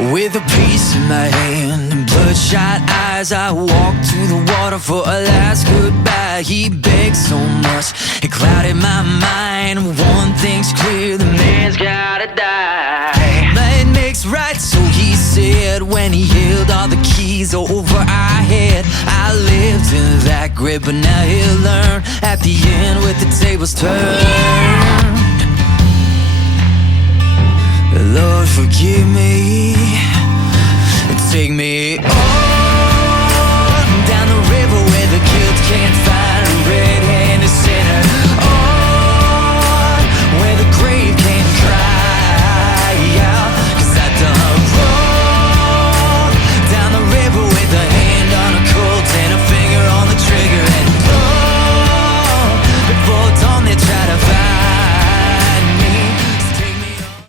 With a piece in my hand and bloodshot eyes, I walked to the water for a last goodbye. He begged so much, it clouded my mind. One thing's clear, the man's gotta die. Might makes right, so he said, when he held all the keys over our head. I lived in that grip, but now he'll learn at the end with the tables turned. Lord, forgive me. Take me